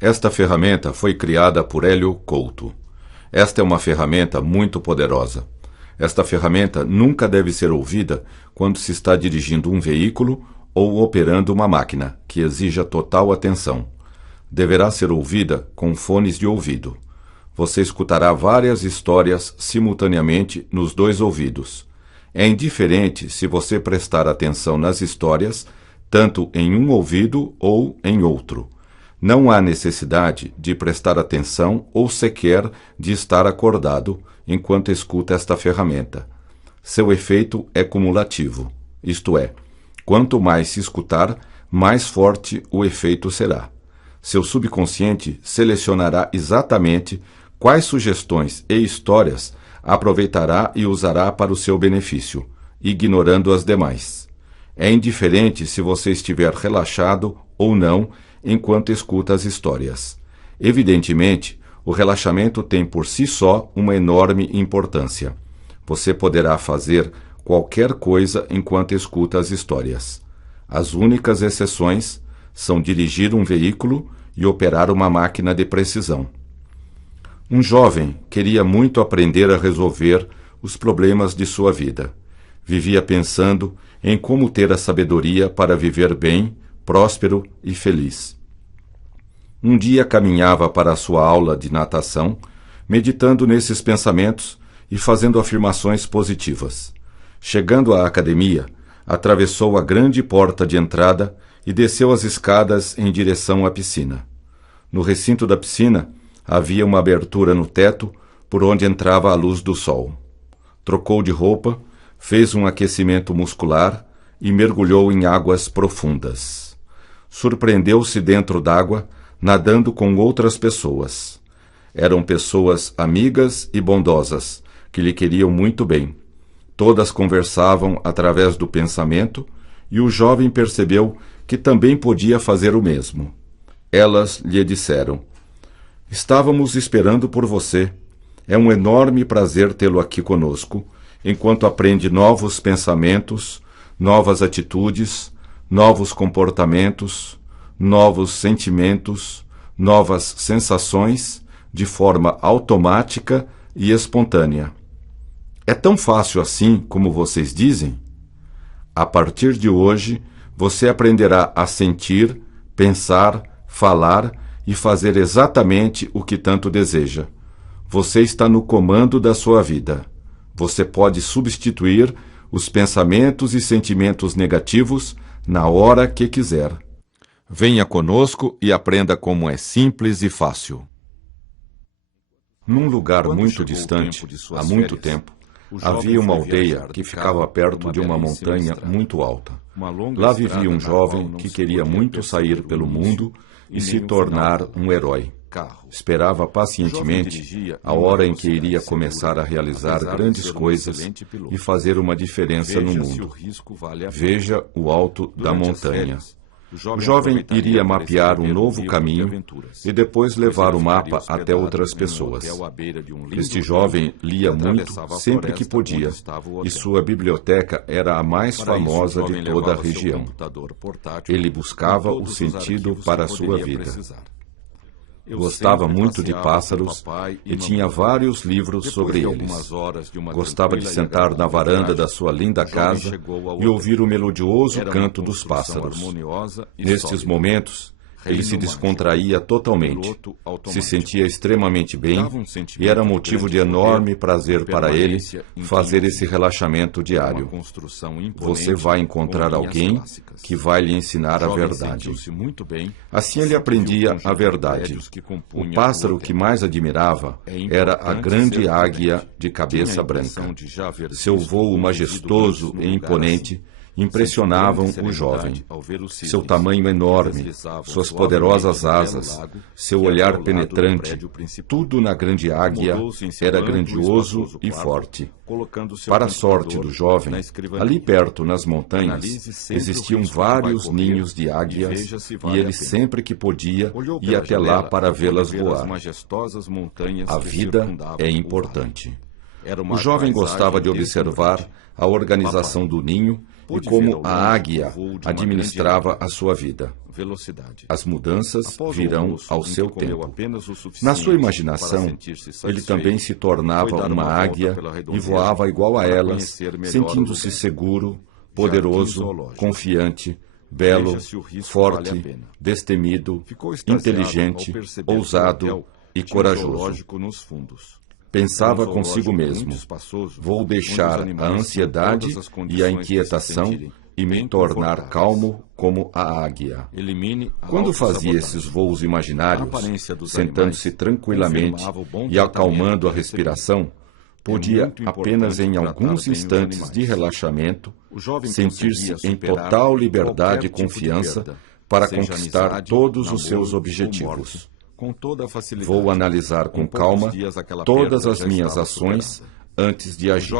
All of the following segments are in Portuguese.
Esta ferramenta foi criada por Hélio Couto. Esta é uma ferramenta muito poderosa. Esta ferramenta nunca deve ser ouvida quando se está dirigindo um veículo ou operando uma máquina, que exija total atenção. Deverá ser ouvida com fones de ouvido. Você escutará várias histórias simultaneamente nos dois ouvidos. É indiferente se você prestar atenção nas histórias, tanto em um ouvido ou em outro. Não há necessidade de prestar atenção ou sequer de estar acordado enquanto escuta esta ferramenta. Seu efeito é cumulativo, isto é, quanto mais se escutar, mais forte o efeito será. Seu subconsciente selecionará exatamente quais sugestões e histórias aproveitará e usará para o seu benefício, ignorando as demais. É indiferente se você estiver relaxado ou não enquanto escuta as histórias. Evidentemente, o relaxamento tem por si só uma enorme importância. Você poderá fazer qualquer coisa enquanto escuta as histórias. As únicas exceções são dirigir um veículo e operar uma máquina de precisão. Um jovem queria muito aprender a resolver os problemas de sua vida. Vivia pensando em como ter a sabedoria para viver bem, próspero e feliz. Um dia caminhava para a sua aula de natação, meditando nesses pensamentos e fazendo afirmações positivas. Chegando à academia, atravessou a grande porta de entrada e desceu as escadas em direção à piscina. No recinto da piscina, havia uma abertura no teto por onde entrava a luz do sol. Trocou de roupa, fez um aquecimento muscular e mergulhou em águas profundas. Surpreendeu-se dentro d'água, nadando com outras pessoas. Eram pessoas amigas e bondosas, que lhe queriam muito bem. Todas conversavam através do pensamento, e o jovem percebeu que também podia fazer o mesmo. Elas lhe disseram: "Estávamos esperando por você. É um enorme prazer tê-lo aqui conosco, enquanto aprende novos pensamentos, novas atitudes, novos comportamentos, novos sentimentos, novas sensações, de forma automática e espontânea. É tão fácil assim como vocês dizem? A partir de hoje, você aprenderá a sentir, pensar, falar e fazer exatamente o que tanto deseja. Você está no comando da sua vida. Você pode substituir os pensamentos e sentimentos negativos na hora que quiser. Venha conosco e aprenda como é simples e fácil." Num lugar muito distante, há muito tempo, havia uma aldeia que ficava perto de uma montanha muito alta. Lá vivia um jovem que queria muito sair pelo mundo e se tornar um herói. Esperava pacientemente a hora em que iria começar a realizar grandes coisas e fazer uma diferença no mundo. Veja o alto da montanha. O jovem iria mapear um novo caminho e depois levar o mapa até outras pessoas. Este jovem lia muito sempre que podia, e sua biblioteca era a mais famosa de toda a região. Ele buscava o sentido para a sua vida. Gostava muito de pássaros e tinha vários livros sobre eles. Gostava de sentar na varanda da sua linda casa e ouvir o melodioso canto dos pássaros. Nestes momentos, ele se descontraía totalmente, se sentia extremamente bem e era motivo de enorme prazer para ele fazer esse relaxamento diário. Você vai encontrar alguém que vai lhe ensinar a verdade. Assim ele aprendia a verdade. O pássaro que mais admirava era a grande águia de cabeça branca. Seu voo majestoso e imponente impressionavam o jovem. Seu tamanho enorme, suas poderosas asas, seu olhar penetrante, tudo na grande águia era grandioso e forte. Para a sorte do jovem, ali perto, nas montanhas, existiam vários ninhos de águias e ele sempre que podia ia até lá para vê-las voar. A vida é importante. O jovem gostava de observar a organização do ninho e como a águia administrava a sua vida. As mudanças virão ao seu tempo. Na sua imaginação, ele também se tornava uma águia e voava igual a elas, sentindo-se seguro, poderoso, confiante, belo, forte, destemido, inteligente, ousado e corajoso. Pensava consigo mesmo: vou deixar a ansiedade e a inquietação e me tornar calmo como a águia. Quando fazia esses voos imaginários, sentando-se tranquilamente e acalmando a respiração, podia apenas em alguns instantes de relaxamento sentir-se em total liberdade e confiança para conquistar todos os seus objetivos. Vou analisar com calma todas as minhas ações antes de agir.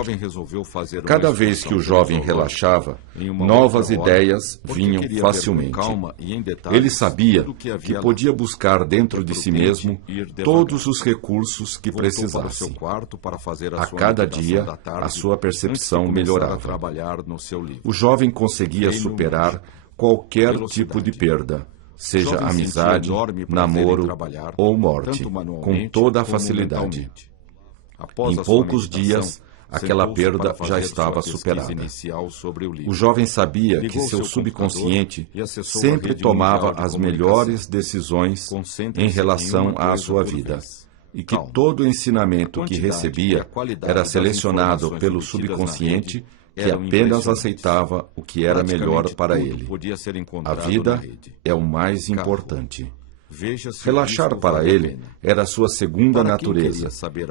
Cada vez que o jovem relaxava, novas ideias vinham facilmente. Ele sabia que podia buscar dentro de si mesmo todos os recursos que precisasse. A cada dia, a sua percepção melhorava. O jovem conseguia superar qualquer tipo de perda, seja amizade, namoro ou morte, com toda a facilidade. Em poucos dias, aquela perda já estava superada. O jovem sabia que seu subconsciente sempre tomava as melhores decisões em relação à sua vida, e que todo o ensinamento que recebia era selecionado pelo subconsciente, que apenas aceitava o que era melhor para ele. A vida é o mais importante. Relaxar para ele era sua segunda natureza,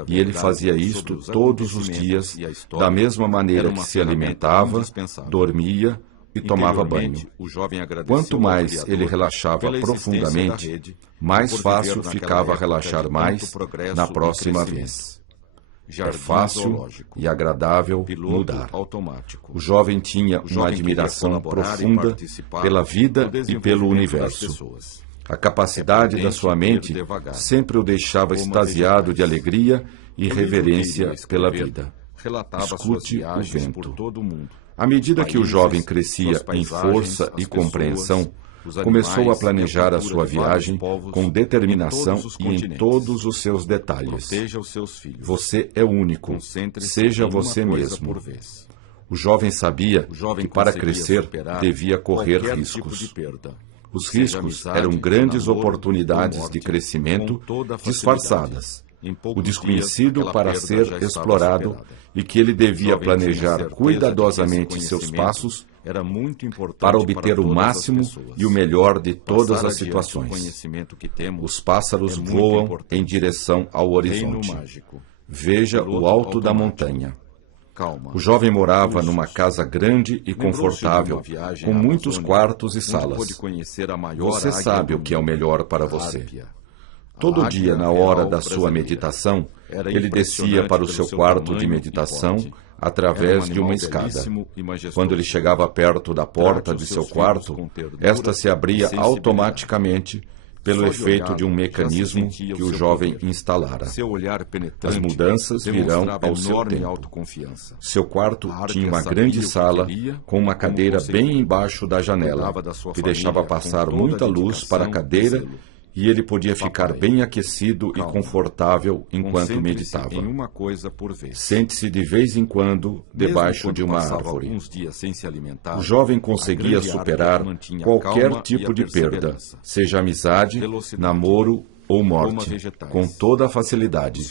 e ele fazia isto todos os dias, da mesma maneira que se alimentava, dormia e tomava banho. Quanto mais ele relaxava profundamente, mais fácil ficava relaxar mais na próxima vez. É fácil e agradável mudar. O jovem tinha uma admiração profunda pela vida e pelo universo. A capacidade da sua mente sempre o deixava extasiado de alegria e reverência pela vida. Escute o vento. À medida que o jovem crescia em força e compreensão, começou a planejar a sua viagem com determinação e em todos os seus detalhes. Você é único, seja você mesmo. O jovem sabia que para crescer devia correr riscos. Os riscos eram grandes oportunidades de crescimento disfarçadas, o desconhecido para ser explorado, e que ele devia planejar cuidadosamente seus passos para obter o máximo e o melhor de todas as situações. Os pássaros voam em direção ao horizonte. Veja o alto da montanha. O jovem morava numa casa grande e confortável, com muitos quartos e salas. Você sabe o que é o melhor para você. Todo dia, na hora da sua meditação, ele descia para o seu quarto de meditação através de uma escada. Quando ele chegava perto da porta de seu quarto, esta se abria automaticamente pelo efeito de um mecanismo que o jovem instalara. As mudanças virão ao seu tempo. Seu quarto tinha uma grande sala com uma cadeira bem embaixo da janela, que deixava passar muita luz para a cadeira, e ele podia ficar bem aquecido e confortável enquanto meditava. Sente-se de vez em quando debaixo de uma árvore. O jovem conseguia superar qualquer tipo de perda, seja amizade, namoro ou morte, com toda a facilidade.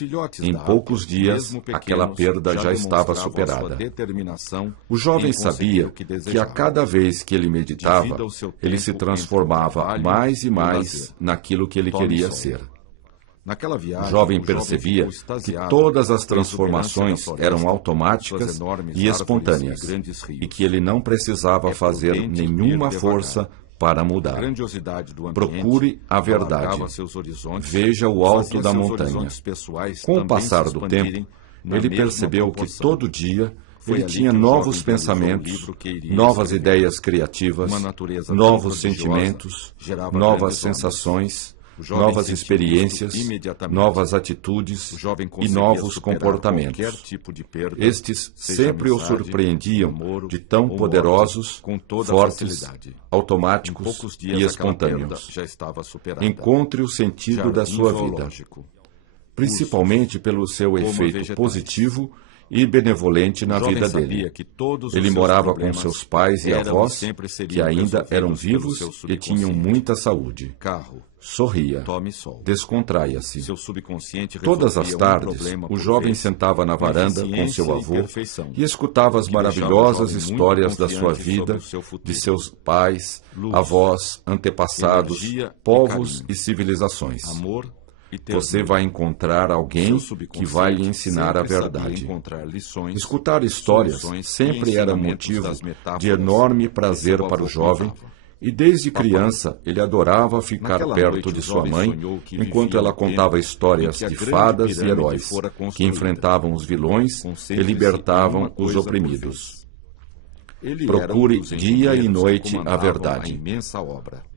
Em poucos dias, aquela perda já estava superada. O jovem sabia que a cada vez que ele meditava, ele se transformava mais e mais naquilo que ele queria ser. O jovem percebia que todas as transformações eram automáticas e espontâneas, e que ele não precisava fazer nenhuma força para mudar. Procure a verdade. Veja o alto da montanha. Com o passar do tempo, ele percebeu que todo dia ele tinha novos pensamentos, novas ideias criativas, novos sentimentos, novas sensações, novas experiências, novas atitudes e novos comportamentos. Estes sempre o surpreendiam de tão poderosos, fortes, automáticos e espontâneos. Encontre o sentido da sua vida, principalmente pelo seu efeito positivo e benevolente na vida dele. Ele morava com seus pais e avós, que ainda eram vivos e tinham muita saúde. Sorria, descontraia-se. Todas as tardes, o jovem sentava na varanda com seu avô e escutava as maravilhosas histórias da sua vida, de seus pais, avós, antepassados, povos e civilizações. Você vai encontrar alguém que vai lhe ensinar a verdade. Escutar histórias sempre era motivo de enorme prazer para o jovem, e desde criança ele adorava ficar perto de sua mãe enquanto ela contava histórias de fadas e heróis que enfrentavam os vilões e libertavam os oprimidos. Procure dia e noite a verdade.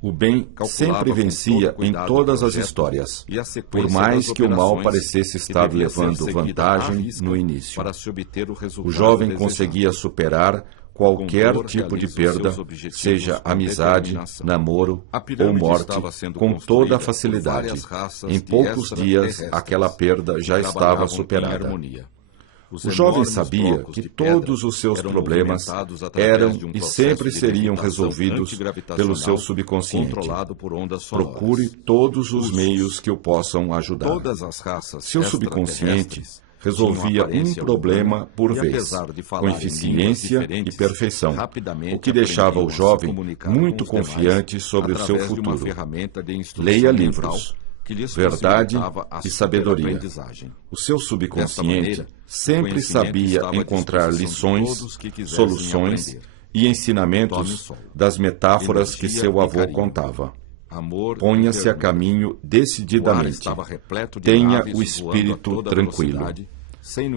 O bem sempre vencia em todas as histórias, por mais que o mal parecesse estar levando vantagem no início. O jovem conseguia superar qualquer tipo de perda, seja amizade, namoro ou morte, com toda facilidade. Em poucos dias, aquela perda já estava superada. O jovem sabia que todos os seus problemas eram e sempre seriam resolvidos pelo seu subconsciente. Procure todos os meios que o possam ajudar. Seu subconsciente resolvia um problema por vez, com eficiência e perfeição, o que deixava o jovem muito confiante sobre o seu futuro. Leia livros, verdade e sabedoria. O seu subconsciente sempre sabia encontrar lições, soluções e ensinamentos das metáforas que seu avô contava. Ponha-se a caminho decididamente. Tenha o espírito tranquilo.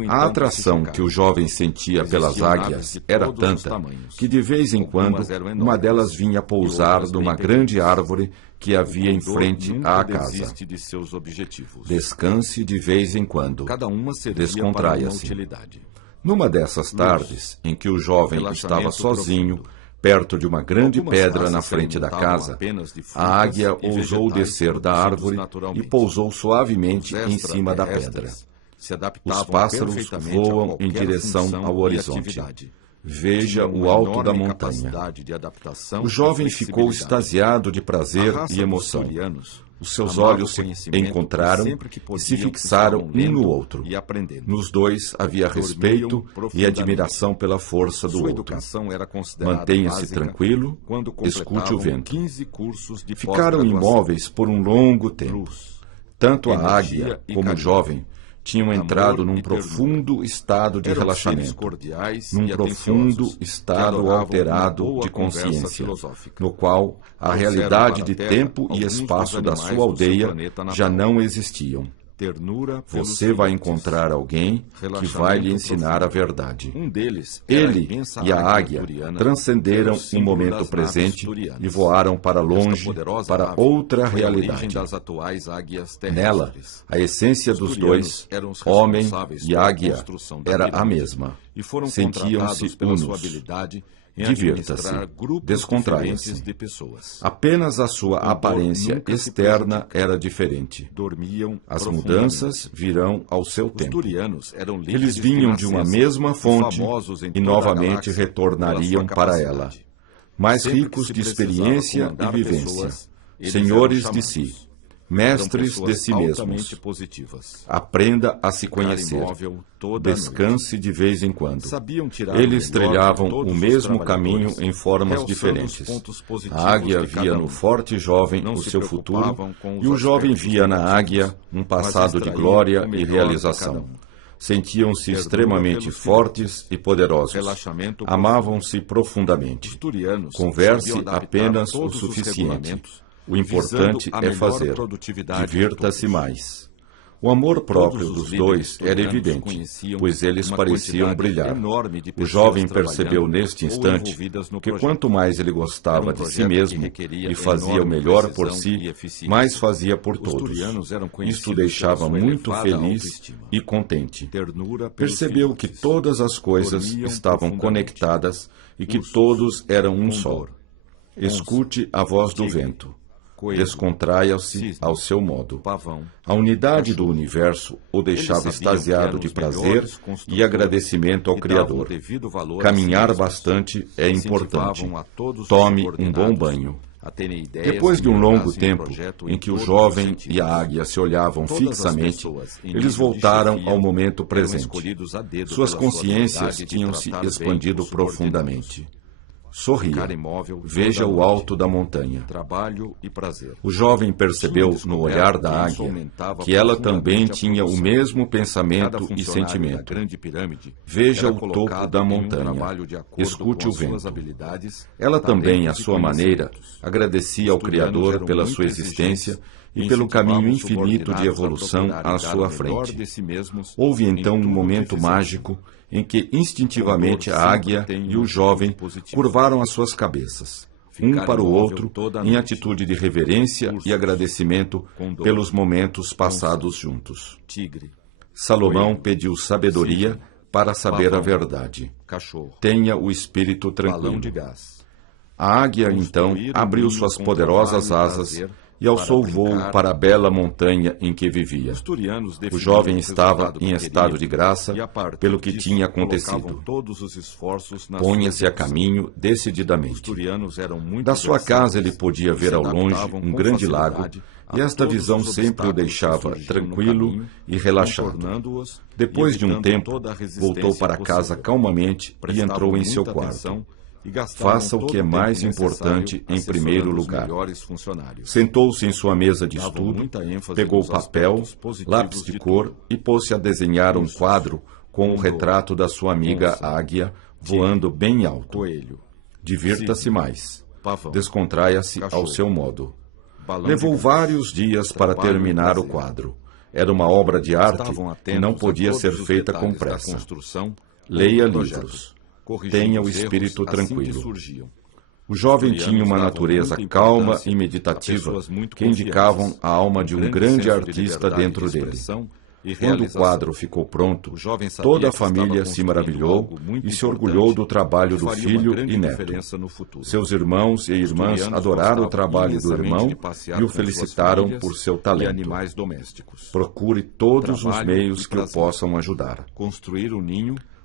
A atração que o jovem sentia pelas águias era tanta que de vez em quando uma delas vinha pousar numa grande árvore que havia em frente à casa. Descanse de vez em quando. Descontraia-se. Numa dessas tardes, em que o jovem estava sozinho, perto de uma grande pedra na frente da casa, a águia ousou descer da árvore e pousou suavemente em cima da pedra. Os pássaros voam em direção ao horizonte. Veja o alto da montanha. O jovem ficou extasiado de prazer e emoção. Os seus olhos se encontraram e se fixaram um no outro. Nos dois havia respeito e admiração pela força do outro. Mantenha-se tranquilo, escute o vento. Ficaram imóveis por um longo tempo. Tanto a águia como o jovem tinham entrado num profundo estado de relaxamento, num profundo estado alterado de consciência, no qual a realidade de tempo e espaço da sua aldeia já não existiam. Você vai encontrar alguém que vai lhe ensinar a verdade. Ele e a águia transcenderam o momento presente e voaram para longe, para outra realidade. Nela, a essência dos dois, homem e águia, era a mesma. Sentiam-se unos. Divirta-se, descontraia-se. Apenas a sua aparência externa era diferente. As mudanças virão ao seu tempo. Eles vinham de uma mesma fonte e novamente retornariam para ela. Mais ricos de experiência e vivência, senhores de si, mestres de si mesmos. Aprenda a se conhecer. Descanse de vez em quando. Eles trilhavam o mesmo caminho em formas diferentes. A águia via no forte jovem o seu futuro, e o jovem via na águia um passado de glória e realização. Sentiam-se extremamente fortes e poderosos. Amavam-se profundamente. Converse apenas o suficiente. O importante é fazer. Divirta-se mais. O amor próprio dos dois era evidente, pois eles pareciam brilhar. O jovem percebeu neste instante que quanto mais ele gostava de si mesmo e fazia o melhor por si, mais fazia por todos. Isto o deixava muito feliz e contente. Percebeu que todas as coisas estavam conectadas e que todos eram um só. Escute a voz do vento. Descontraia-se ao seu modo. A unidade do universo o deixava extasiado de prazer e agradecimento ao Criador. Caminhar bastante é importante. Tome um bom banho. Depois de um longo tempo em que o jovem e a águia se olhavam fixamente, eles voltaram ao momento presente. Suas consciências tinham se expandido profundamente. Sorria. Veja o alto da montanha. O jovem percebeu no olhar da águia que ela também tinha o mesmo pensamento e sentimento. Veja o topo da montanha. Escute o vento. Ela também, à sua maneira, agradecia ao Criador pela sua existência e pelo caminho infinito de evolução à sua frente. Houve então um momento mágico em que instintivamente a águia e o jovem curvaram as suas cabeças, um para o outro, em atitude de reverência e agradecimento pelos momentos passados juntos. Salomão pediu sabedoria para saber a verdade. Tenha o espírito tranquilo. A águia, então, abriu suas poderosas asas e alçou voo para a bela montanha em que vivia. O jovem estava em estado de graça pelo que tinha acontecido. Ponha-se a caminho decididamente. Da sua casa ele podia ver ao longe um grande lago, e esta visão sempre o deixava tranquilo e relaxado. Depois de um tempo, voltou para casa calmamente e entrou em seu quarto. Faça o que é mais importante em primeiro lugar. Sentou-se em sua mesa de estudo, pegou papel, lápis de cor e pôs-se a desenhar um quadro com o retrato da sua amiga águia voando bem alto. Divirta-se mais. Descontraia-se ao seu modo. Levou vários dias para terminar o quadro. Era uma obra de arte que não podia ser feita com pressa. Leia livros. Tenha o espírito tranquilo. O jovem tinha uma natureza calma e meditativa que indicavam a alma de um grande artista dentro dele. Quando o quadro ficou pronto, toda a família se maravilhou e se orgulhou do trabalho do filho e neto. Seus irmãos e irmãs adoraram o trabalho do irmão e o felicitaram por seu talento. Procure todos os meios que o possam ajudar.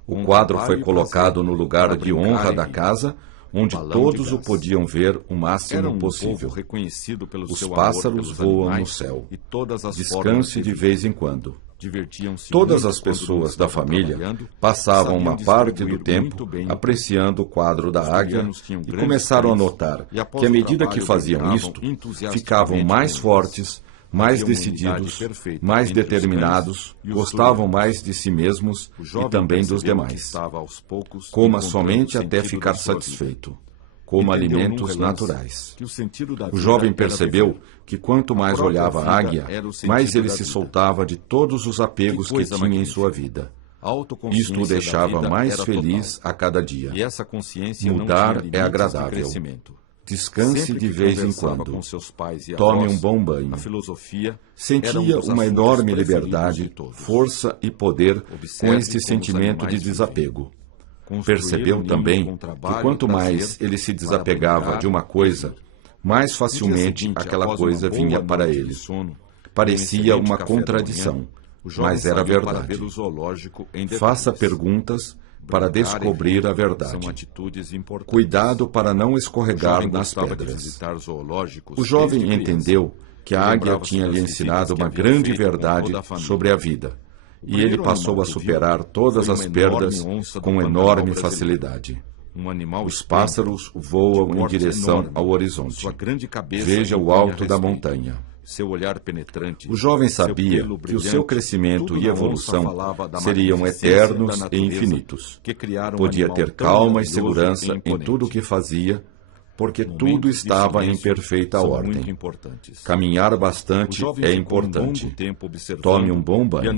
O quadro foi colocado no lugar de honra da casa, onde todos o podiam ver o máximo possível. Os pássaros voam no céu. Descanse de vez em quando. Todas as pessoas da família passavam uma parte do tempo apreciando o quadro da águia e começaram a notar que, à medida que faziam isto, ficavam mais fortes, mais decididos, mais determinados, gostavam mais de si mesmos e também dos demais. Coma somente até ficar satisfeito. Coma alimentos naturais. O jovem percebeu que quanto mais olhava a águia, mais ele se soltava de todos os apegos que tinha em sua vida. Isto o deixava mais feliz a cada dia. Mudar é agradável. Descanse de vez em quando. Tome um bom banho. Sentia uma enorme liberdade, força e poder com este sentimento de desapego. Percebeu também que quanto mais ele se desapegava de uma coisa, mais facilmente aquela coisa vinha para ele. Parecia uma contradição, mas era verdade. Faça perguntas para descobrir a verdade. Cuidado para não escorregar nas pedras. O jovem entendeu que a águia tinha lhe ensinado uma grande verdade sobre a vida, e ele passou a superar todas as perdas com enorme facilidade. Os pássaros voam em direção ao horizonte. Veja o alto da montanha. O jovem sabia que o seu crescimento e evolução seriam eternos e infinitos. Podia ter calma e segurança em tudo o que fazia, porque tudo estava em perfeita ordem. Caminhar bastante é importante. Tome um bom banho.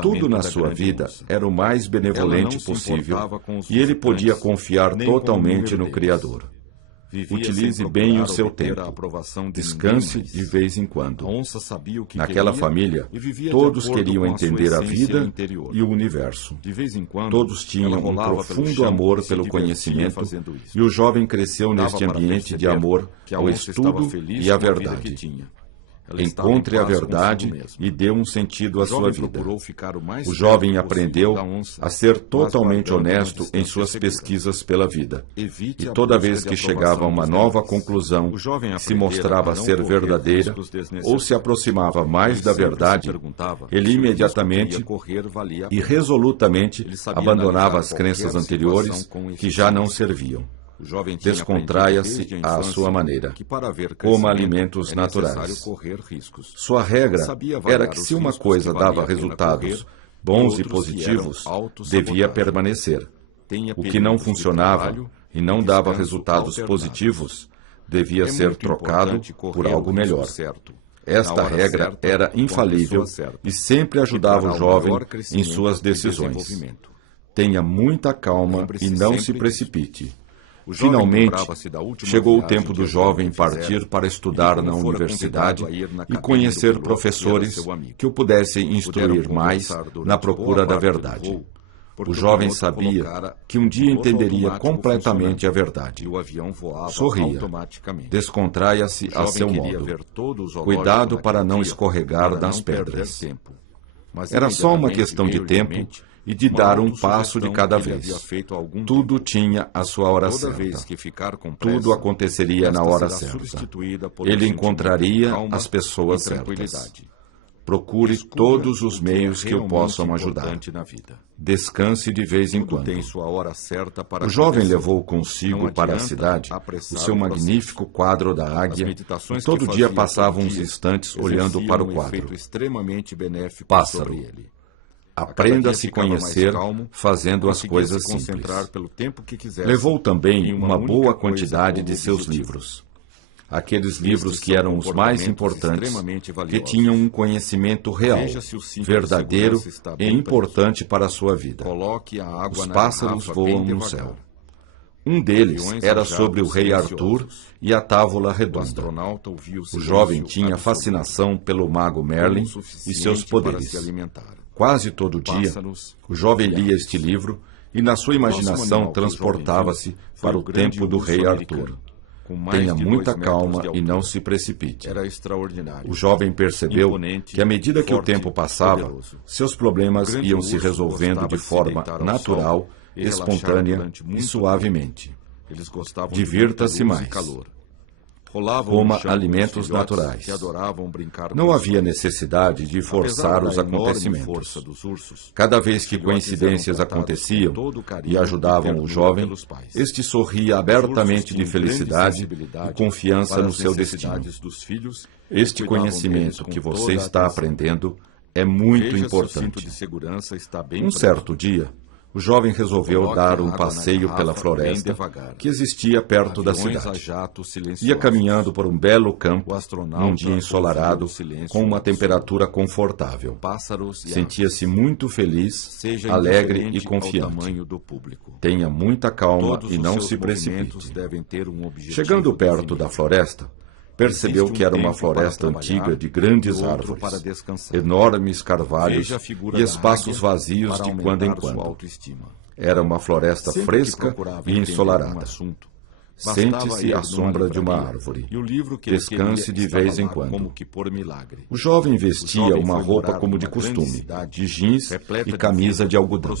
Tudo na sua vida era o mais benevolente possível e ele podia confiar totalmente no Criador. Utilize bem o seu tempo. Descanse de vez em quando. Naquela família, todos queriam entender a vida e o universo. Todos tinham um profundo amor pelo conhecimento e o jovem cresceu neste ambiente de amor ao estudo e à verdade. Encontre a verdade e dê um sentido à sua vida. O jovem aprendeu a ser totalmente honesto em suas pesquisas pela vida. E toda vez que chegava a uma nova conclusão, se mostrava ser verdadeira ou se aproximava mais da verdade, ele imediatamente e resolutamente abandonava as crenças anteriores que já não serviam. Descontraia-se à sua maneira, coma alimentos naturais. Sua regra era que se uma coisa dava resultados bons e positivos, devia permanecer. O que não funcionava e não dava resultados positivos, devia ser trocado por algo melhor. Esta regra era infalível e sempre ajudava o jovem em suas decisões. Tenha muita calma e não se precipite. Finalmente, chegou o tempo do jovem partir para estudar na universidade e conhecer professores que o pudessem instruir mais na procura da verdade. O jovem sabia que um dia entenderia completamente a verdade. Sorria. Descontraia-se a seu modo. Cuidado para não escorregar nas pedras. Era só uma questão de tempo e de dar um passo de cada vez. Tudo tinha a sua hora certa. Tudo aconteceria na hora certa. Ele encontraria as pessoas certas. Procure todos os meios que o possam ajudar. Descanse de vez em quando. O jovem levou consigo para a cidade o seu magnífico quadro da águia e todo dia passava uns instantes olhando para o quadro. Pássaro. Aprenda a se conhecer fazendo as coisas simples. Levou também uma boa quantidade de seus livros. Aqueles livros que eram os mais importantes, que tinham um conhecimento real, verdadeiro e importante para a sua vida. Os pássaros voam no céu. Um deles era sobre o rei Arthur e a Távola Redonda. O jovem tinha fascinação pelo mago Merlin e seus poderes. Quase todo dia, o jovem lia este livro e na sua imaginação transportava-se para o tempo do rei Arthur. Tenha muita calma e não se precipite. O jovem percebeu que, à medida que o tempo passava, seus problemas iam se resolvendo de forma natural, espontânea e suavemente. Divirta-se mais. Coma alimentos naturais. Não havia necessidade de forçar os acontecimentos. Cada vez que coincidências aconteciam e ajudavam o jovem, este sorria abertamente de felicidade e confiança no seu destino. Este conhecimento que você está aprendendo é muito importante. Um certo dia, o jovem resolveu dar um passeio pela floresta que existia perto da cidade. Ia caminhando por um belo campo, num dia ensolarado, com uma temperatura confortável. Sentia-se muito feliz, alegre e confiante. Tenha muita calma e não se precipite. Chegando perto da floresta, percebeu que era uma floresta antiga de grandes árvores, enormes carvalhos e espaços vazios de quando em quando. Era uma floresta fresca e ensolarada. Sente-se à sombra de uma árvore. Descanse de vez em quando. O jovem vestia uma roupa como de costume, de jeans e camisa de algodão.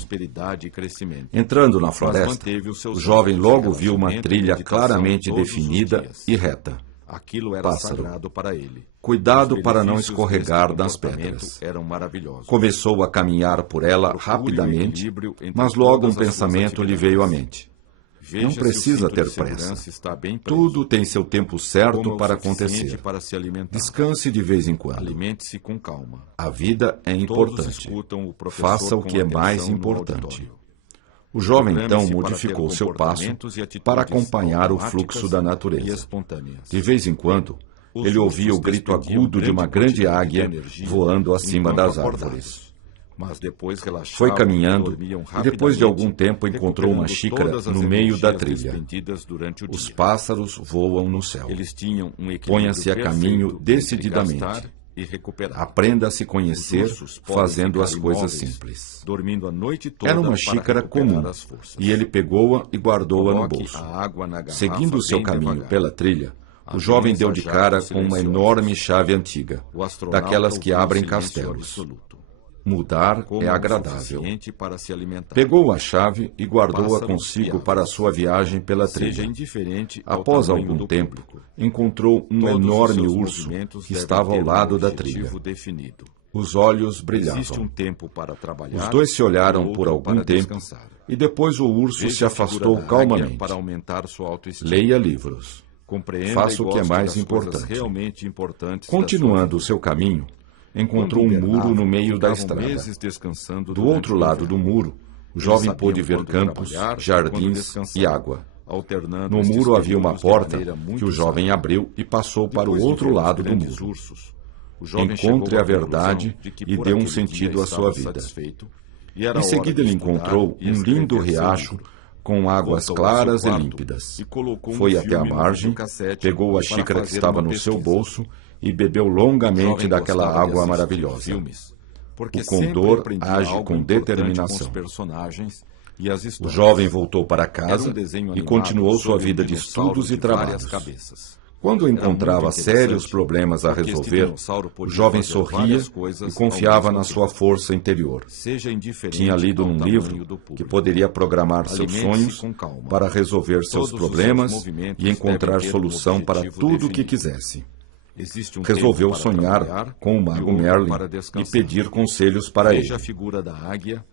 Entrando na floresta, o jovem logo viu uma trilha claramente definida e reta. Pássaro. Cuidado para não escorregar nas pedras. Começou a caminhar por ela rapidamente, mas logo um pensamento lhe veio à mente. Não precisa ter pressa. Tudo tem seu tempo certo para acontecer. Descanse de vez em quando. A vida é importante. Faça o que é mais importante. O jovem então modificou seu passo para acompanhar o fluxo da natureza. De vez em quando, ele ouvia o grito agudo de uma grande águia voando acima das árvores. Foi caminhando e depois de algum tempo encontrou uma xícara no meio da trilha. Os pássaros voam no céu. Ponha-se a caminho decididamente. Aprenda a se conhecer fazendo as coisas simples. Era uma xícara comum e ele pegou-a e guardou-a no bolso. Seguindo o seu caminho pela trilha, o jovem deu de cara com uma enorme chave antiga, daquelas que abrem castelos. Mudar é agradável. Pegou a chave e guardou-a consigo para a sua viagem pela trilha. Após algum tempo, encontrou um enorme urso que estava ao lado da trilha. Os olhos brilhavam. Os dois se olharam por algum tempo e depois o urso se afastou calmamente. Leia livros. Faça o que é mais importante. Continuando o seu caminho, encontrou um muro no meio da estrada. Do outro lado do muro, o jovem pôde ver campos, jardins e água. No muro havia uma porta que o jovem abriu e passou para o outro lado do muro. Encontre a verdade e dê um sentido à sua vida. Em seguida ele encontrou um lindo riacho com águas claras e límpidas. Foi até a margem, pegou a xícara que estava no seu bolso e bebeu longamente daquela água maravilhosa. O condor age com determinação. O jovem voltou para casa e continuou sua vida de estudos e trabalhos. Quando encontrava sérios problemas a resolver, o jovem sorria e confiava na sua força interior. Tinha lido num livro que poderia programar seus sonhos para resolver seus problemas e encontrar solução para tudo o que quisesse. Resolveu sonhar com o mago Merlin e pedir conselhos para ele.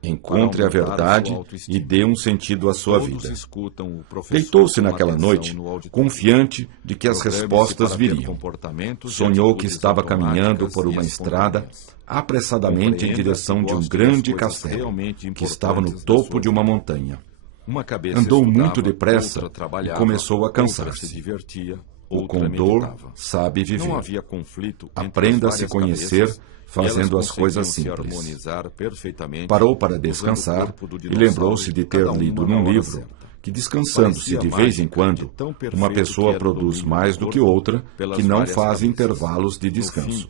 Encontre a verdade e dê um sentido à sua vida. Deitou-se naquela noite, confiante de que as respostas viriam. Sonhou que estava caminhando por uma estrada apressadamente em direção de um grande castelo que estava no topo de uma montanha. Andou muito depressa e começou a cansar-se. O condor sabe viver. Aprenda a se conhecer fazendo as coisas simples. Parou para descansar e lembrou-se de ter lido num livro que, descansando-se de vez em quando, uma pessoa produz mais do que outra que não faz intervalos de descanso.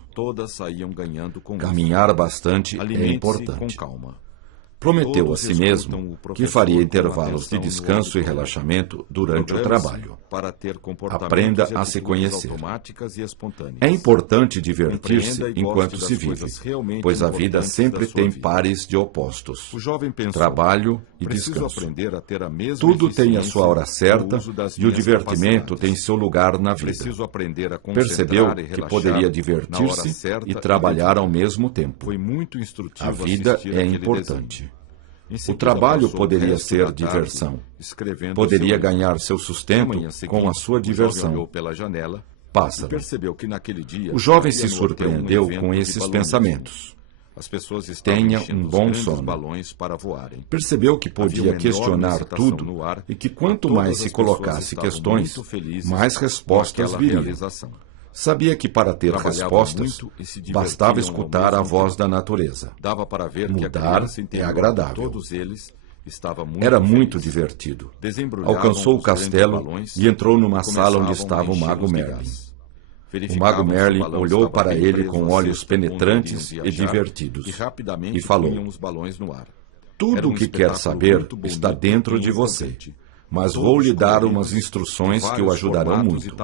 Caminhar bastante é importante. Prometeu a si mesmo que faria intervalos de descanso e relaxamento durante o trabalho. Aprenda a se conhecer. É importante divertir-se enquanto se vive, pois a vida sempre tem pares de opostos: trabalho e descanso. Tudo tem a sua hora certa e o divertimento tem seu lugar na vida. Percebeu que poderia divertir-se e trabalhar ao mesmo tempo. A vida é importante. O trabalho poderia ser diversão. Poderia ganhar seu sustento com a sua diversão. Pássaro. O jovem se surpreendeu com esses pensamentos. Tenha um bom sono. Percebeu que podia questionar tudo e que quanto mais se colocasse questões, mais respostas viriam. Sabia que para ter respostas, bastava escutar a voz da natureza. Mudar é agradável. Era muito divertido. Alcançou o castelo e entrou numa sala onde estava o mago Merlin. O mago Merlin olhou para ele com olhos penetrantes e divertidos e falou: tudo o que quer saber está dentro de você. Mas vou lhe dar umas instruções que o ajudarão muito.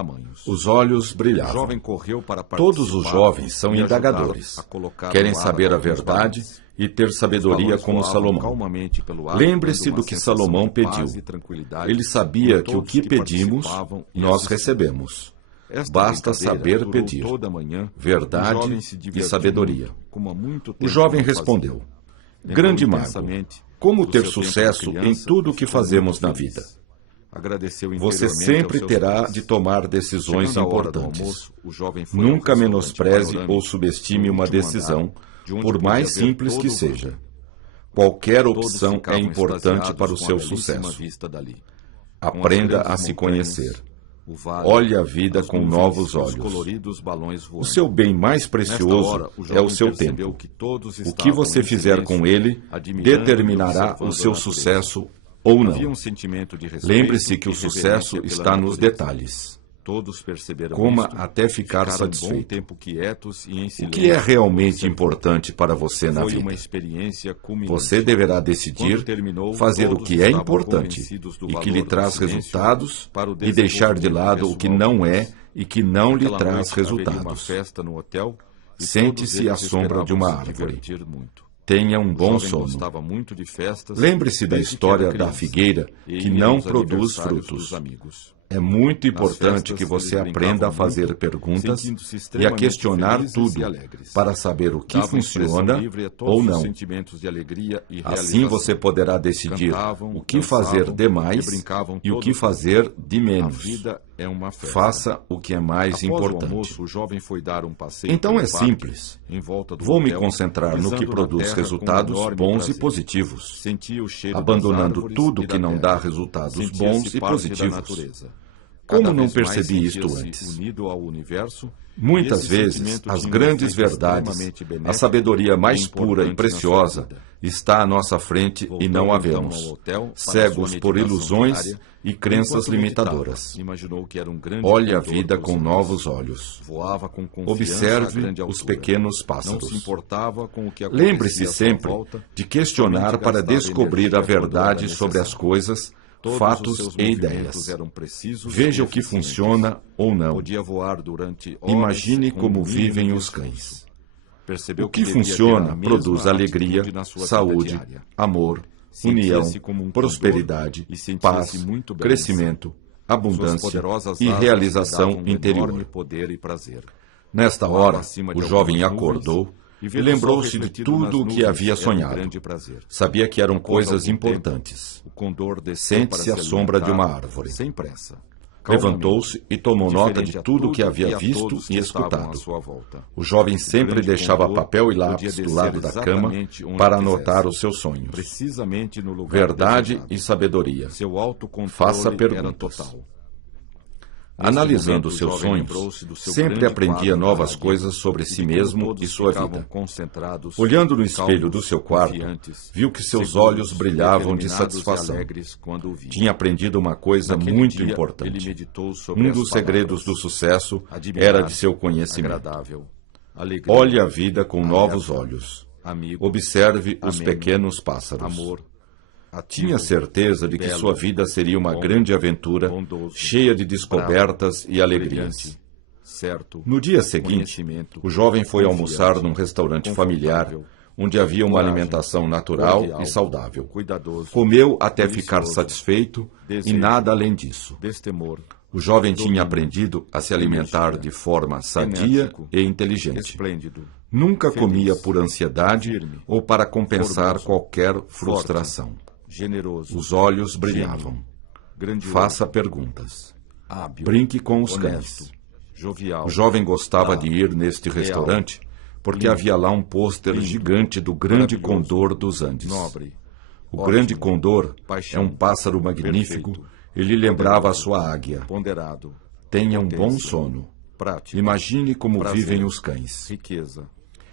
Os olhos brilhavam. Todos os jovens são indagadores. Querem saber a verdade e ter sabedoria como Salomão. Lembre-se do que Salomão pediu. Ele sabia que o que pedimos, nós recebemos. Basta saber pedir. Verdade e sabedoria. O jovem respondeu: grande mago, como ter sucesso em tudo o que fazemos na vida? Você sempre terá de tomar decisões importantes. Nunca menospreze ou subestime uma decisão, por mais simples que seja. Qualquer opção é importante para o seu sucesso. Aprenda a se conhecer. Olhe a vida com novos olhos. O seu bem mais precioso é o seu tempo. O que você fizer com ele determinará o seu sucesso ou não. Lembre-se que o sucesso está nos detalhes. Coma até ficar satisfeito. O que é realmente importante para você na vida? Você deverá decidir fazer o que é importante e que lhe traz resultados e deixar de lado o que não é e que não lhe traz resultados. Sente-se à sombra de uma árvore. Tenha um bom sono. Lembre-se da história da figueira que não produz frutos. É muito importante que você aprenda a fazer perguntas e a questionar tudo para saber o que funciona ou não. Assim você poderá decidir o que fazer de mais e o que fazer de menos. Faça o que é mais importante. Então é simples. Vou me concentrar no que produz resultados bons e positivos, abandonando tudo que não dá resultados bons e positivos. Como não percebi isto antes? Muitas vezes, as grandes verdades, a sabedoria mais pura e preciosa, está à nossa frente e não a vemos, cegos por ilusões e crenças limitadoras. Olhe a vida com novos olhos. Observe os pequenos pássaros. Lembre-se sempre de questionar para descobrir a verdade sobre as coisas, fatos e ideias. Veja o que funciona ou não. Imagine como vivem os cães. O que funciona produz alegria, saúde, amor, união, prosperidade, paz, crescimento, abundância e realização interior. Nesta hora, o jovem acordou e lembrou-se de tudo o que havia sonhado. Sabia que eram coisas importantes. Sente-se à sombra de uma árvore. Levantou-se e tomou nota de tudo o que havia visto e escutado. O jovem sempre deixava papel e lápis do lado da cama para anotar os seus sonhos. Verdade e sabedoria. Faça perguntas. Analisando seus sonhos, sempre aprendia novas coisas sobre si mesmo e sua vida. Olhando no espelho do seu quarto, viu que seus olhos brilhavam de satisfação. Tinha aprendido uma coisa muito importante. Um dos segredos do sucesso era de seu conhecimento. Olhe a vida com novos olhos. Observe os pequenos pássaros. Tinha certeza de que sua vida seria uma grande aventura, cheia de descobertas e alegrias. No dia seguinte, o jovem foi almoçar num restaurante familiar, onde havia uma alimentação natural e saudável. Comeu até ficar satisfeito e nada além disso. O jovem tinha aprendido a se alimentar de forma sadia e inteligente. Nunca comia por ansiedade ou para compensar qualquer frustração. Os olhos brilhavam. Faça perguntas. Brinque com os cães. O jovem gostava de ir neste restaurante porque havia lá um pôster gigante do grande condor dos Andes. O grande condor é um pássaro magnífico e lhe lembrava a sua águia. Tenha um bom sono. Imagine como vivem os cães.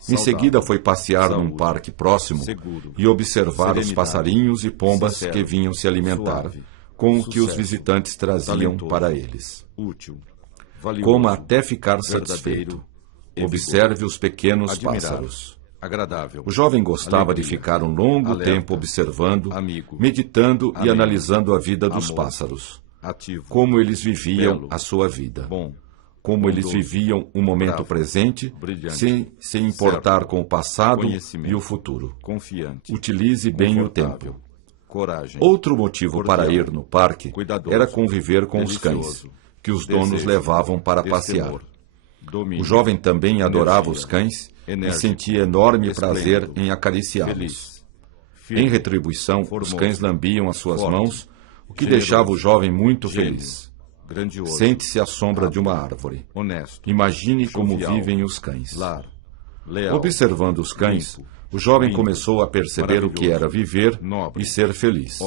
Em seguida foi passear num parque próximo e observar os passarinhos e pombas que vinham se alimentar com o que os visitantes traziam para eles. Coma até ficar satisfeito. Observe os pequenos pássaros. O jovem gostava de ficar um longo tempo observando, meditando e analisando a vida dos pássaros. Como eles viviam a sua vida. Como eles viviam o momento presente, sem se importar com o passado e o futuro. Utilize bem o tempo. Outro motivo para ir no parque era conviver com os cães, que os donos levavam para passear. O jovem também adorava os cães e sentia enorme prazer em acariciá-los. Em retribuição, os cães lambiam as suas mãos, o que deixava o jovem muito feliz. Sente-se à sombra de uma árvore. Imagine como vivem os cães. Observando os cães, O jovem começou a perceber o que era viver e ser feliz.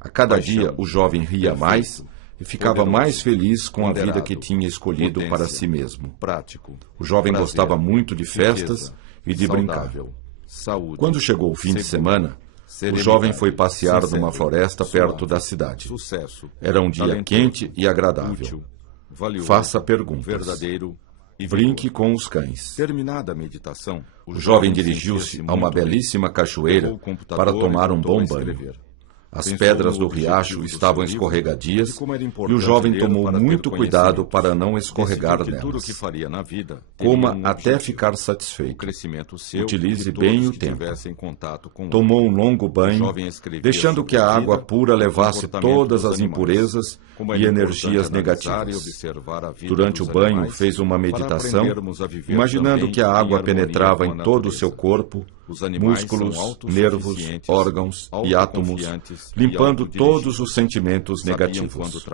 A cada dia, o jovem ria mais e ficava mais feliz com a vida que tinha escolhido para si mesmo. O jovem gostava muito de festas e de brincar. Quando chegou o fim de semana, o jovem foi passear numa floresta perto da cidade. Era um dia quente e agradável. Faça perguntas. Brinque com os cães. Terminada a meditação, O jovem dirigiu-se a uma belíssima cachoeira para tomar um bom banho. As pedras do riacho estavam escorregadias e o jovem tomou muito cuidado para não escorregar nelas. Coma até ficar satisfeito. Utilize bem o tempo. Tomou um longo banho, deixando que a água pura levasse todas as impurezas e energias negativas. Durante o banho, fez uma meditação, imaginando que a água penetrava em todo o seu corpo, músculos, nervos, órgãos e átomos, limpando todos os sentimentos negativos.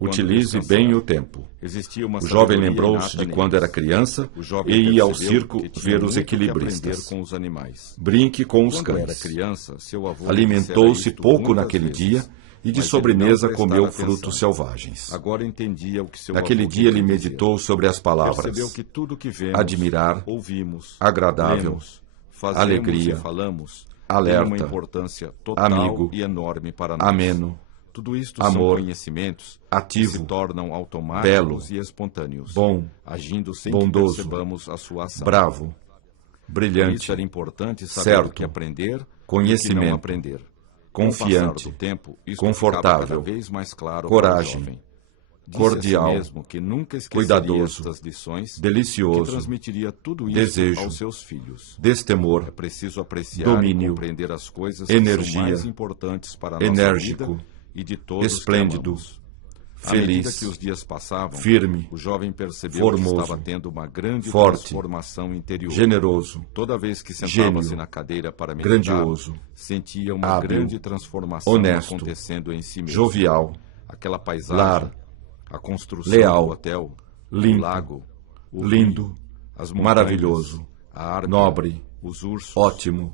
Utilize bem o tempo. O jovem lembrou-se de quando era criança e ia ao circo ver os equilibristas. Brinque com os cães. Alimentou-se pouco naquele dia e de sobremesa comeu frutos selvagens. Naquele dia ele meditou sobre as palavras admirar, agradável, alegria, alerta, amigo, ameno, amor, ativo, belo, bom, bondoso, bravo, brilhante, certo, conhecimento, confiante, confortável, coragem, cordial, cuidadoso, delicioso, desejo, destemor, domínio, energia, enérgico, esplêndido, feliz, firme, formoso, forte, generoso, gênio, grandioso, hábil, honesto, jovial, lar, leal, limpo, lindo, maravilhoso, nobre, ótimo,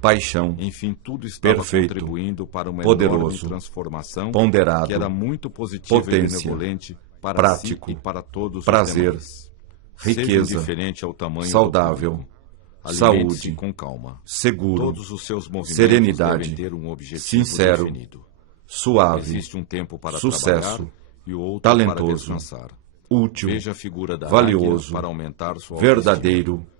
paixão, enfim, tudo estava perfeito, contribuindo para uma poderoso, enorme transformação ponderado, que era muito positiva potência, e benevolente para prático, si e para todos prazer, os demais. riqueza, Seja indiferente ao tamanho saudável, do problema. saúde, Alimente-se com calma. seguro, Todos os seus movimentos serenidade, devem ter um objetivo sincero, definido. suave, Existe um tempo para sucesso, trabalhar e outro talentoso, para descansar. útil, Veja a figura da valioso, águia para aumentar sua verdadeiro autoestima.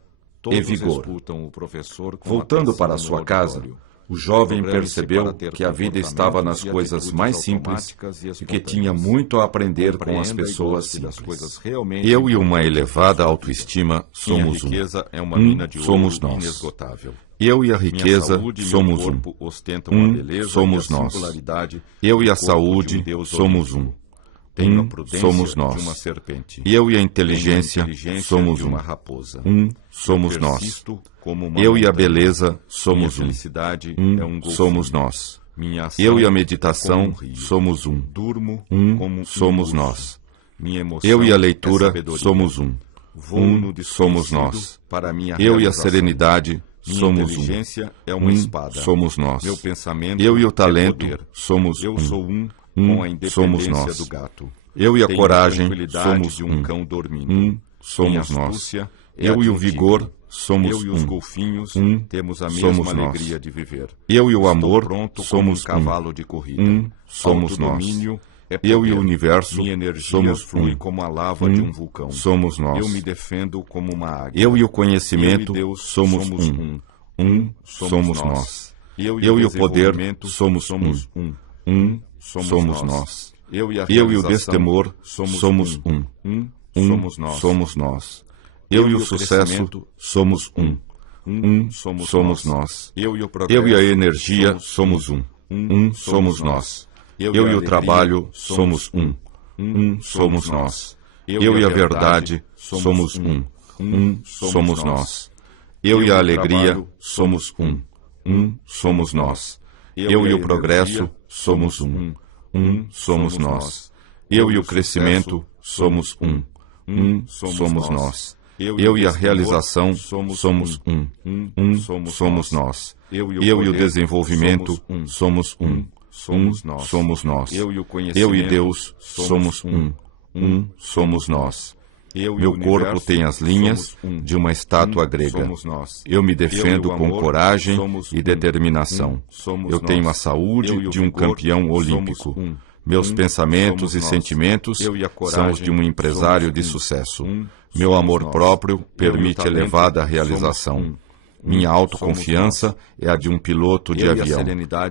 Todos e vigor. escutam o professor com Voltando atenção para no sua casa, auditório. o jovem Programe-se percebeu para ter que a vida estava nas comportamentos e coisas atitudes mais simples automáticas e e que tinha espontâneas. muito a aprender com as Compreenda e pessoas goste das simples. coisas realmente Eu e uma importantes elevada da sua autoestima vida. somos Minha riqueza é uma um. mina de Somos ouro nós. inesgotável. Eu e a Minha riqueza saúde e somos meu um. corpo ostentam a beleza Somos e a nós. singularidade Eu e do a corpo saúde de um Deus somos um. onírico. Tenho a Um prudência somos de nós. uma serpente. Eu e a Tenho a inteligência inteligência somos de um. uma raposa. Um somos nós. Persisto como uma Eu e a montanha. beleza somos Minha um. felicidade Um é um golfinho. somos nós. Minha ação Eu e a é meditação como um rio. somos um. Durmo Um como somos urso. nós. Minha emoção Eu e a é leitura sabedoria. somos um. Vou Um no somos desconhecido nós. para a minha Eu e a realização. serenidade Minha somos um. inteligência é uma espada. Somos nós. Meu pensamento Eu e o é talento poder. somos Eu um. sou um Um com a somos independência nós. do gato. Eu e a Tenho coragem tranquilidade somos de um um. cão dormindo. Um somos Minha nós. astúcia é Eu a e o de um vigor tigre. somos Eu e os um. golfinhos Um temos a somos mesma nós. alegria de viver. Eu e o Estou amor pronto somos como um cavalo de corrida. Um somos nós. Autodomínio é Eu e poder. o universo Minha energia somos flui um. como a lava de um vulcão. Somos nós. Eu me defendo como uma águia. Eu e o conhecimento Eu e Deus somos um. Um somos nós. Eu e o poder somos um. Um somos nós. Eu e a Eu e o realização destemor somos um. Um somos nós. Eu e o sucesso somos um. Um somos nós. Eu e o Eu progresso e a energia somos um. Um somos nós. Eu e o trabalho somos um. Um somos nós. Eu e a verdade somos um. Um somos nós. Eu e a alegria somos um. Um somos nós. Eu e o progresso somos um. Um somos nós. Eu e o crescimento somos um. Um somos nós. Eu e a realização somos um. Somos nós. Eu e o desenvolvimento somos um. Somos nós. Eu e Deus somos um. Somos nós. Meu corpo tem as linhas de uma estátua grega. Eu me defendo com coragem e determinação. Eu tenho a saúde de um campeão olímpico. Meus pensamentos e sentimentos são os de um empresário de sucesso. Meu amor próprio permite elevada realização. Minha autoconfiança é a de um piloto de avião.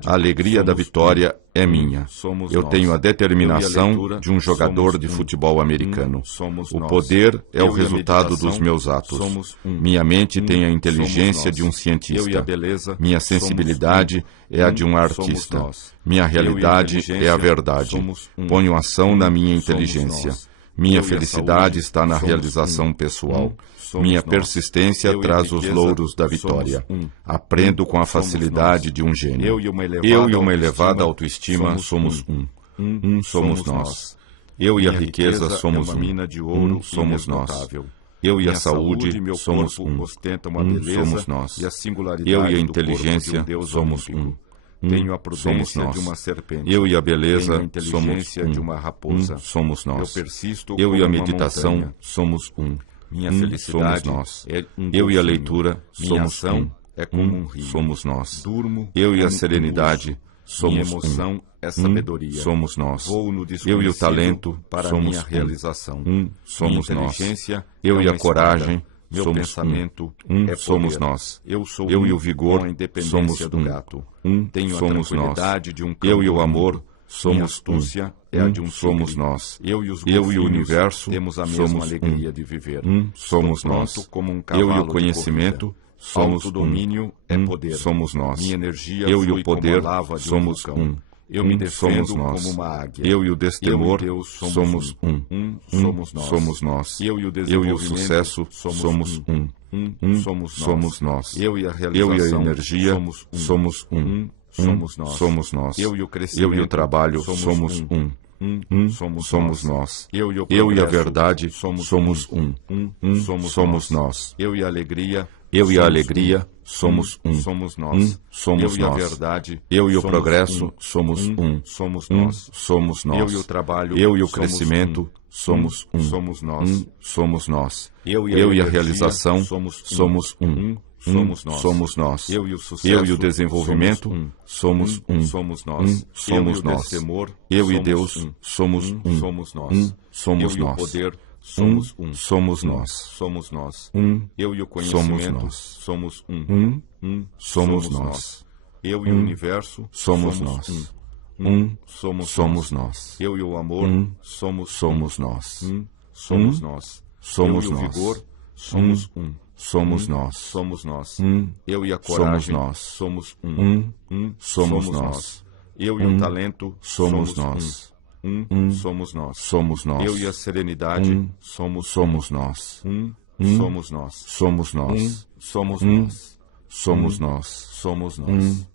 A alegria da vitória é minha. Eu tenho a determinação de um jogador de futebol americano. O poder é o resultado dos meus atos. Minha mente tem a inteligência de um cientista. Minha sensibilidade é a de um artista. Minha realidade é a verdade. Ponho ação na minha inteligência. Minha felicidade está na realização pessoal. Minha persistência traz os louros da vitória. Aprendo com a facilidade de um gênio. Eu e uma elevada autoestima somos um. Somos nós. Eu e a riqueza somos um. Somos nós. Eu e a saúde somos um. Somos nós. Eu e a inteligência somos um. Tenho a Somos prudência nós. de uma serpente. Eu e a beleza Tenho a somos inteligência de uma raposa. Somos nós. Eu persisto Eu e a como uma meditação montanha. somos um. Minha Somos felicidade nós. é um Eu e a golfinho. leitura Minha somos ação um. é como um rio. Somos nós. Durmo Eu e a como um serenidade urso. somos Minha emoção é sabedoria. Somos nós. Vou no Eu e o desconhecido talento para somos minha realização. Somos Minha nós. inteligência Eu é e a uma coragem espada. Meu somos pensamento é Somos poder. nós. Eu sou Eu e o vigor com a independência somos do gato. Tenho Somos a nós. tranquilidade de um cão Eu e o dormindo. amor Minha somos astúcia é a de um Somos tigre. nós. Eu e os Eu e o golfinhos universo temos a mesma somos alegria de viver. Somos Estou nós. pronto como um Eu cavalo e o de conhecimento corrida. somos Autodomínio é poder. Somos nós. Minha energia Eu e flui o poder como a lava de somos um vulcão. Eu me Somos defendo nós. como uma águia. Eu e o destemor Eu e Deus somos somos nós. Somos nós. Eu e o Eu e o desenvolvimento sucesso somos Somos nós. Eu e a Eu realização e a energia somos Somos nós. Somos nós. Eu e o crescimento Eu e o trabalho somos Somos nós. Eu e a verdade somos Somos nós. Eu e a alegria Eu e a alegria somos Somos nós. Somos Eu e a nós. verdade Eu e o somos progresso somos Somos nós. Somos nós. Eu e o trabalho Eu e o somos crescimento somos Somos nós. Somos nós. Eu e a Eu e a energia realização somos somos Somos nós. Somos nós. Eu e o sucesso Eu e o desenvolvimento somos Somos nós. Somos Eu e o nós. destemor Eu e somos Deus somos Somos nós. Somos Eu e o nós. poder somos Somos nós. Somos nós. Eu e o Somos conhecimento nós. somos Somos nós. Eu e o universo Somos nós. Somos Somos nós. Eu e o amor somos nós. Somos nós. Somos Eu e o nós. vigor somos Somos nós. Somos nós. Eu e a Somos coragem nós. somos Somos nós. Eu e o talento Somos nós. Somos nós. Somos nós. Eu e a serenidade somos nós. Somos nós. Somos nós. Somos nós. Somos nós. Somos nós.